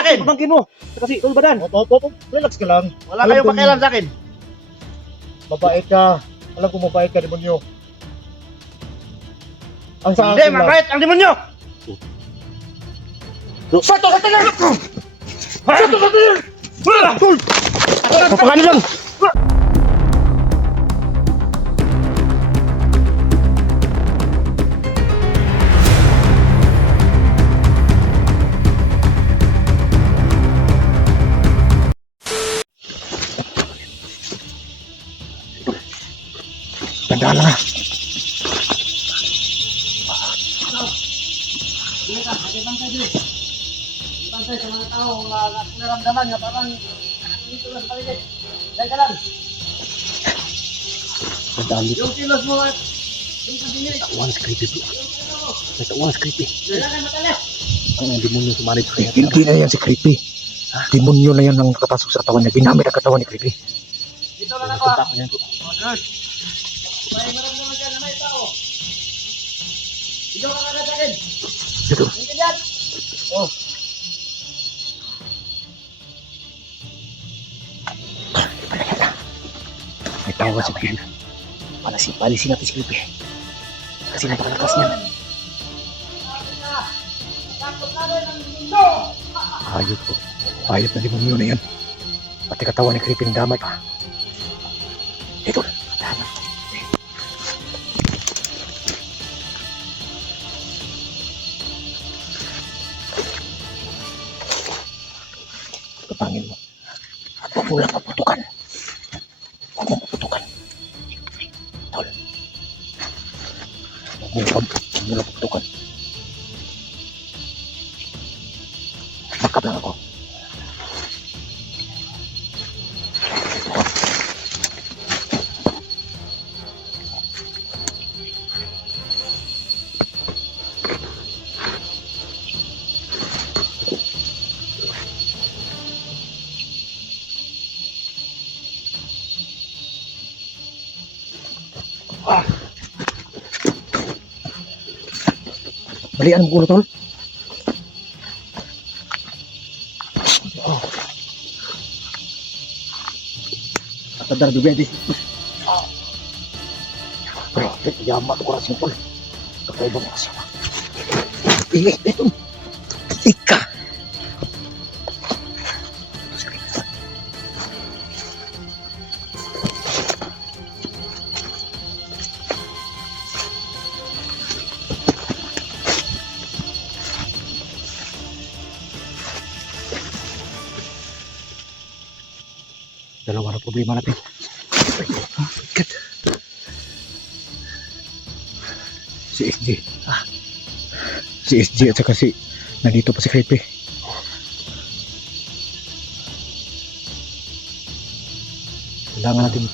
sa akin. Pamangkin mo. Kasi tulbadan. Relax ka lang. Wala Alam kayong kong pakialam sa akin. Mabait ka. Alam kong mabait ka, demonyo. Ang sa Hindi, akin lang. mabait ang demonyo. Sato ka tayo! Sato ka tayo! Papakano lang. Tandaan lang ha. Bantay sa mga tao na naramdaman nga parang dito lang sa paligid. Diyan ka lang. Tandaan dito. Yung kilos mo at yung kabinit. Takuan sa creepy bro. May takuan sa creepy. Kailangan matalas. Ang demonyo sumanib sa kanya. Hindi na yan si creepy. Demonyo na yan ang nakapasok sa katawan niya. Ginamit ang katawan ni creepy. Dito lang ako. Punta ko yan bro. May maramdaman dyan na may tao. Dito ka kagad sa akin. Dito. Hindi dyan. Oh. May tawag sa creepy. Palisin natin si creepy. Kasi napakalakas niyan. Takot na rin ang mundo. Hayop po. Hayop na demonyo na yan. Pati katawan ni creepy ng damay pa. Ito. Tama. Kapangin mo. Huwag mo lang paputukan. Huwag mo paputukan. Tol. Huwag mo lang paputukan. Bakap lang ako. Balian mo ulo, tol. Atadar juga di. Bro, yaman tu kurang simpel. Kakaibang asya. Ingay itu. Ika. Dalawa na problema natin. Si SG. Si SG at saka si nandito pa si Creepy. Kailangan natin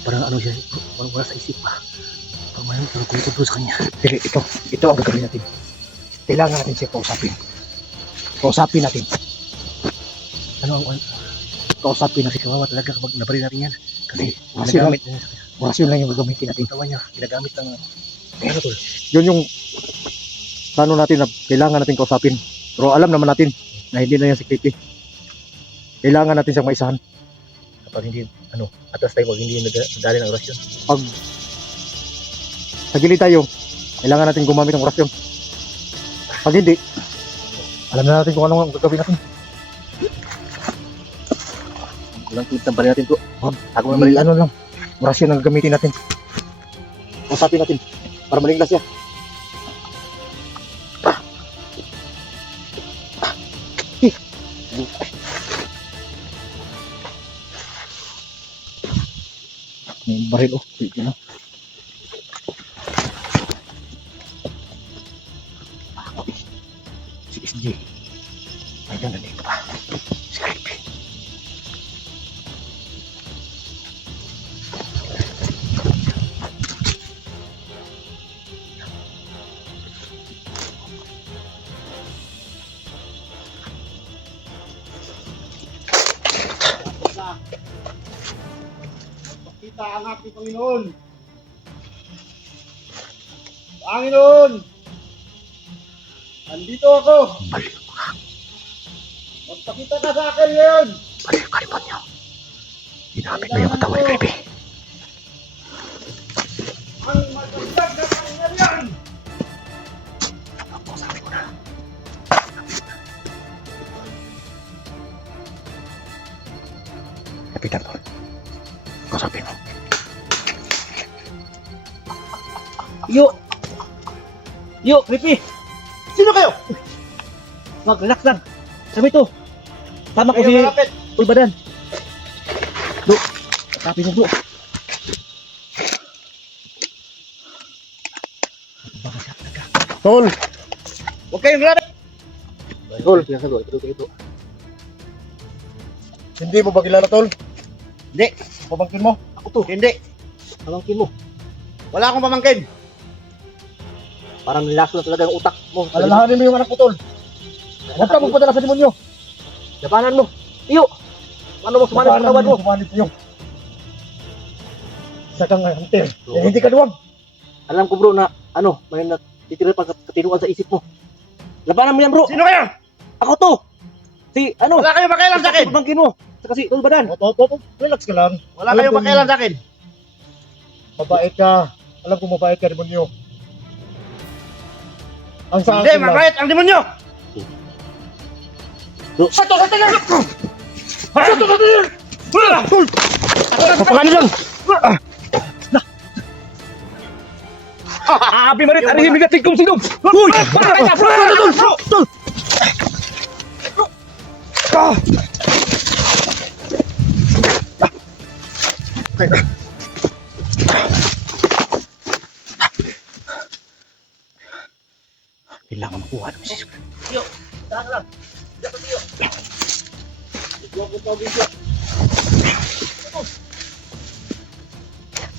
parang ano siya, wala sa isip pa. Parang kumikot sa kanya. Pero ito ang gagawin natin. Kailangan natin siya kausapin. Kausapin natin. Ano ang kausapin natin, kawawa talaga kapag nabaril natin yan. Kasi ginagamit niya sa orasyon lang yung gagamitin natin. Tawa niya, ginagamit lang. Pero tol, yun yung plano natin na kailangan natin kausapin. Pero alam naman natin na hindi na yan si Creepy. Kailangan natin siyang maisahan. Kapag hindi, atas tayo, pag hindi nadali ng orasyon. Pag sa gilid tayo, kailangan natin gumamit ng orasyon. Pag hindi, alam na natin kung ano ang gagawin natin. Walang tuwid ng baril natin bro. Tago ng baril, ano lang. Orasyon ang gagamitin natin. Kausapin natin para malinglas siya. May baril oh. Tignan mo. Si SG. Ayun, nandito pa. Si Creepy. Kita ang ating Panginoon. Panginoon! Andito ako. Baliw ka. Pakita ka sa akin ngayon! Kalipan niyo. Ginamit mo yung katawan ni Creepy. Ang matagdag na pangyarihan! Ako, sabi ko na. Kapitan ko. Kausapin mo. Yo, Creepy! Sino kayo? Mag-relax lang. Sabi to. Tama ko Kayo si malapit! Ulbadan. Bro, kapi mo bro. Tol! Huwag kayong malapit! Tol! Ito. Hindi mo ba kilala, Tol? Hindi. Pamangkin mo? Ako to. Hindi. Pamangkin mo. Wala akong pamangkin. Parang nilaso na talaga ang utak mo. Alalahanin mo yung anak ko, Tol. Huwag ka magpadala sa demonyo. Labanan mo. Iyo. Paano mo sumanib sa katawan mo? Sumanib niyo. Isa kang hunter. Hindi ka duwag. Alam ko bro na may natitira pa katinuan sa isip mo. Labanan mo yan bro. Sino kayo? Ako to. Si Wala kayong pakialam sa akin. Pamangkin mo. Saka si Ulbadan. Relax ka lang. Wala Alam kayong ko- pakialam sa akin. Mabait ka. Alam ko mabait ka, demonyo. Ang sa akin lang. Mabait ang demonyo! Sato ka tayo! Sato ka tayo! Kapagano lang! Abi marit ari bigat tigong sino. Uy! Bro! Kailangan makuha ng sis. Yo, tahan lang. Dapat iyo.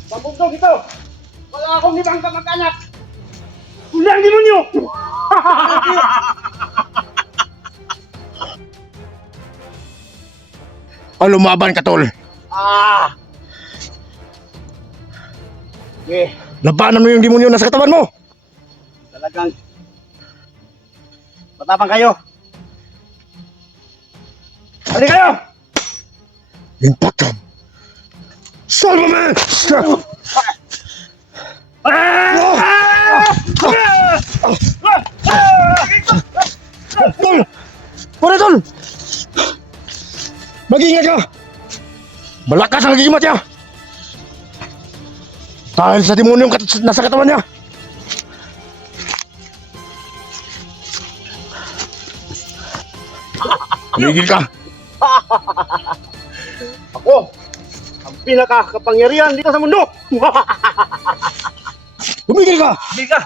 Pabugdog ito! Wala akong ibang kamag-anak! Kundi ang demonyo! Lumaban ka, Tol. Okay, Labanan mo yung demonyo na sa katawan mo. talagang matapang kayo. Hali kayo! Impact! Salva me! Tol! Pare, Tol! Mag-iingat ka! Malakas ang nagigimat niya! Dahil sa demonyong nasa katawan niya! Tumigil ka! Ako! Ang pinakakapangyarihan dito sa mundo! Tumigil ka! Biga.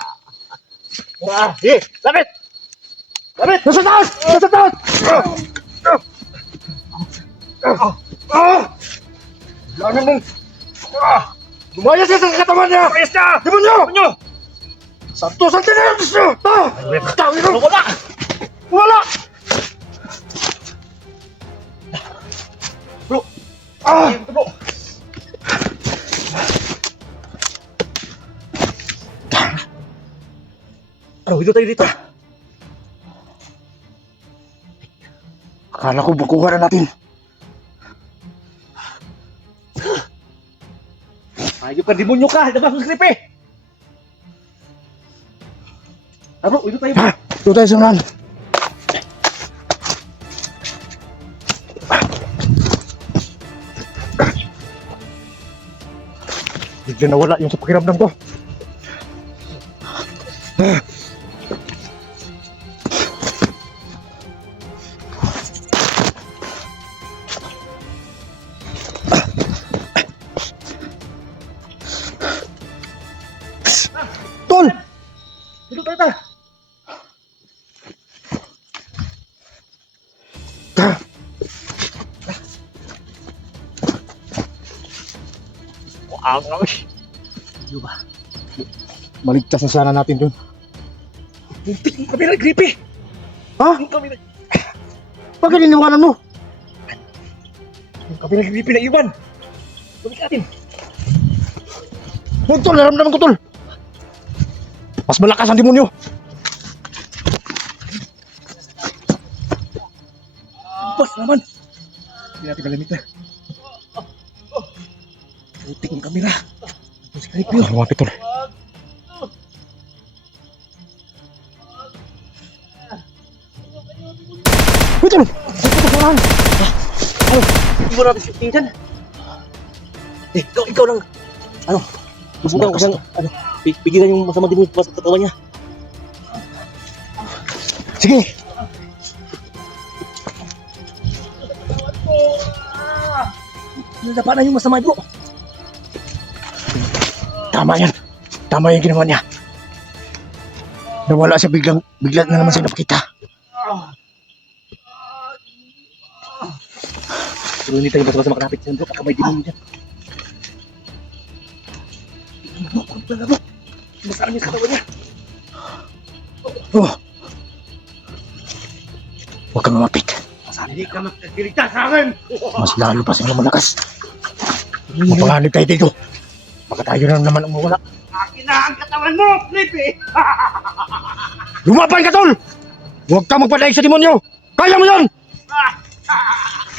Sige! Lapit! Lapit! Nasa taas! Nasa taas! Wala mong... Lumayas ka sa katawan niya! Lumayas ka! Demonyo! Demonyo! Santos ang tinayos niyo! Tawin mo! Wala! Wala! Bro. Bro! Dito tayo dito. Akala ko makuha na natin. Ayok ka, demonyo ka. Labas mo sa Creepy. Bro, dito tayo. Ito tayo sundan. Bigla nawala yung sa pakiramdam ko. Tol! Dito tayo. Ano ba? Maligtas na sana natin dun. Muntik yung kami ng Creepy. Ha? Yung kami ng... Bakit iniwanan mo? Yung kami ng Creepy na iwan. Balik natin. Huwag, Tol, naramdaman ko, Tol. Mas malakas ang demonyo. Lumabas naman. Hindi natin gagamitan. Putik ang kamera. Si Creepy. Lumapit tol. Uy tol! Ano? Hindi mo natin shooting dyan. Ikaw lang. Ano? Subukan ko siyang, pigilan yung masama din mo sa katawan niya. Sige. Nadapa na yung masama bro. Tama yan. Tama yung ginawa niya. Nawala siya bigla na naman siya napakita. Pero hindi tayo basta-basta makalapit siya bro. Baka may dimong dyan. Masaan niya sa katawan niya. Oh. Huwag kang lumapit. Hindi ka magkakirita sa akin! Mas lalo pa silang malakas. Mapanganib tayo dito. Baka tayo na naman ang mawala. Akin na ang katawan mo, Flippy! Lumaban ka, tol! Huwag ka magpadayag sa demonyo! Kaya mo yun!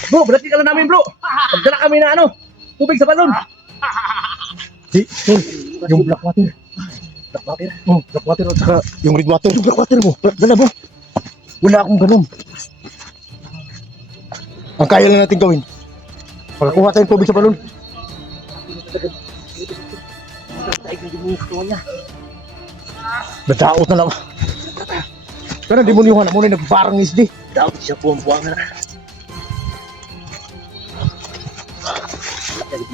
Bro, berarti ka lang namin, bro! Pagdala kami na tubig sa balon! Tol, yung black water. Black water? Oh, black water at saka yung red water. Yung black water mo, dala mo. Wala akong ganun. Ang kaya lang natin gawin, pagkakuha tayong tubig sa balon. Nadaot na lang. Pero demonyohan na muna yung nagbarang isdi. Daot siya buwang-buwang na.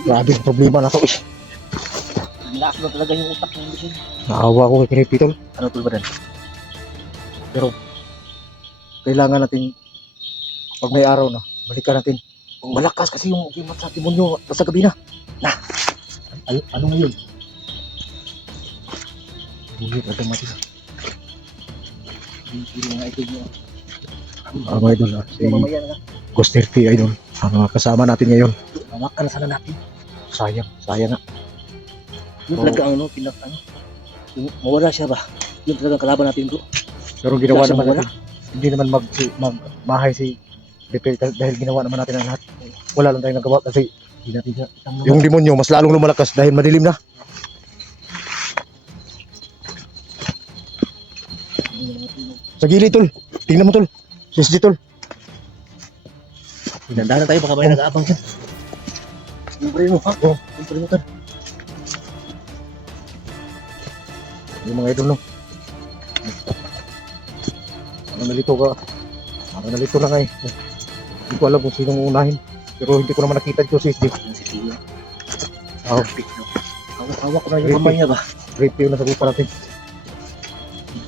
Grabe ang problema na to eh. Lakas na talaga yung utak ng demonyo. Naawa ko kay Creepy tol. Ano tol ba din? Pero kailangan natin pag may araw na balikan natin. Kung malakas kasi yung gimat sa demonyo sa gabi na. Ano ngayon? Bulit at mati. Hindi nga ito niya. Mga idol si Ghost 30 idol. Ang kasama natin ngayon. Mawakan na sana natin. Sayang nga. Yung talaga yung mawala siya ba? Yung talagang kalaban natin bro. Pero ginawa naman natin. Hindi naman magmahay si Repair dahil ginawa naman natin ang lahat. Wala lang tayong nagawa kasi hindi natin siya. Yung demonyo mas lalong lumalakas dahil madilim na. Sa gilid tol. Tingnan mo tol. SG tol. Hinandaan na tayo baka may nag-aabang siya. Siyempre mo ha. Oo. Siyempre mo tol. Yung mga idol no. Nalito ka. Nalito na nga eh. Hindi ko alam kung sinong unahin. Pero hindi ko naman nakita dito si SG. Hawak ko na yung kamay niya ba? Creepy yung nasagupan natin.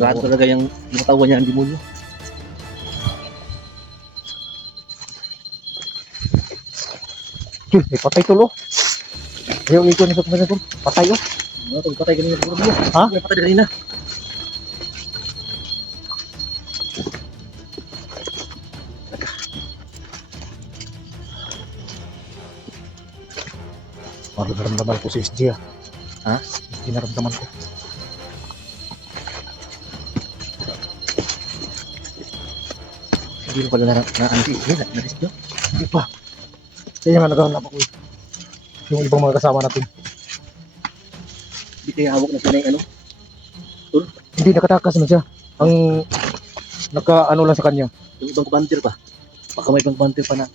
Lahat talaga yung tawa niya ang demonyo. Tol, may patay tol oh. Ayaw ito na sa kumanya tol. Patay oh. Ano tol, patay kanina tol. Ha? May patay kanina. Naramdaman ko si SG ah. Ha? SG naramdaman ko. Hindi ko pala na-risk nyo. Hindi pa. Kaya nga naghahanap ako eh. Yung ibang mga kasama natin. Hindi kaya hawak na sila yung Tol? Hindi nakatakas na siya. Ang naka-ano lang sa kanya. Yung ibang banter pa. Baka may ibang banter pa na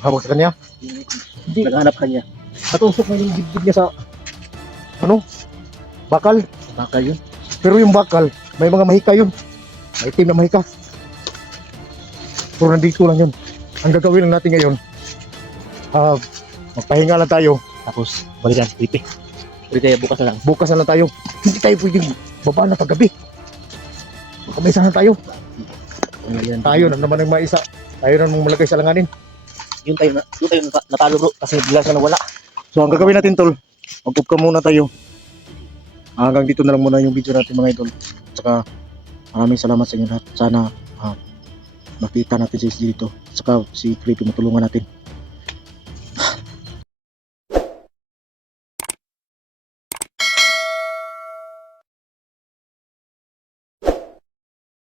hawak sa kanya? Hindi. Naghahanap kanya. Natusok na yung dibdib niya sa bakal. Bakal yun. Pero yung bakal, may mga mahika yun. May itim na mahika. Pero nandito lang yun. Ang gagawin lang natin ngayon, magpahinga lang tayo. Tapos balikan, Creepy. Pwede tayo bukas na lang. Bukas na lang tayo. Hindi tayo pwedeng baba na paggabi. Makamisa na tayo. Tayo na naman ang maisa. Tayo na naman malagay sa langanin. Yun tayo natalo bro. Kasi bigla siya nawala. So ang gagawin natin tol, mag-off ka muna tayo. Hanggang dito na lang muna yung video natin mga idol. Saka maraming salamat sa inyo lahat. Sana makita natin si SG dito. Saka si Creepy matulungan natin.